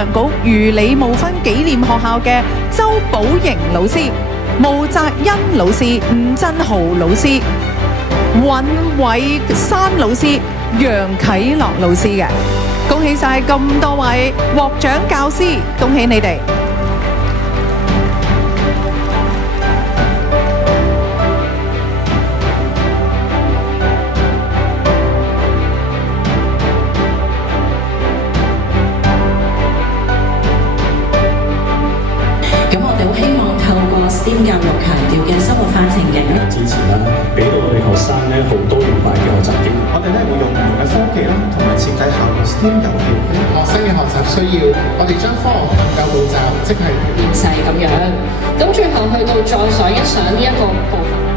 良局如理務分紀念學校嘅周寶瑩老師、毛澤恩老師、吳振豪老師、尹偉山老師、楊啟樂老師嘅。恭喜晒咁多位獲獎教師，恭喜你哋！STEM 教育強調嘅生活化情景支持啦，俾到我哋學生咧好多元化嘅學習經驗。我哋咧會用唔同嘅科技啦，同埋設計效果 STEM 遊戲。學生嘅學習需要，我哋將科學同教補習，即係現世咁樣。咁最後去到再上一上呢一個部分。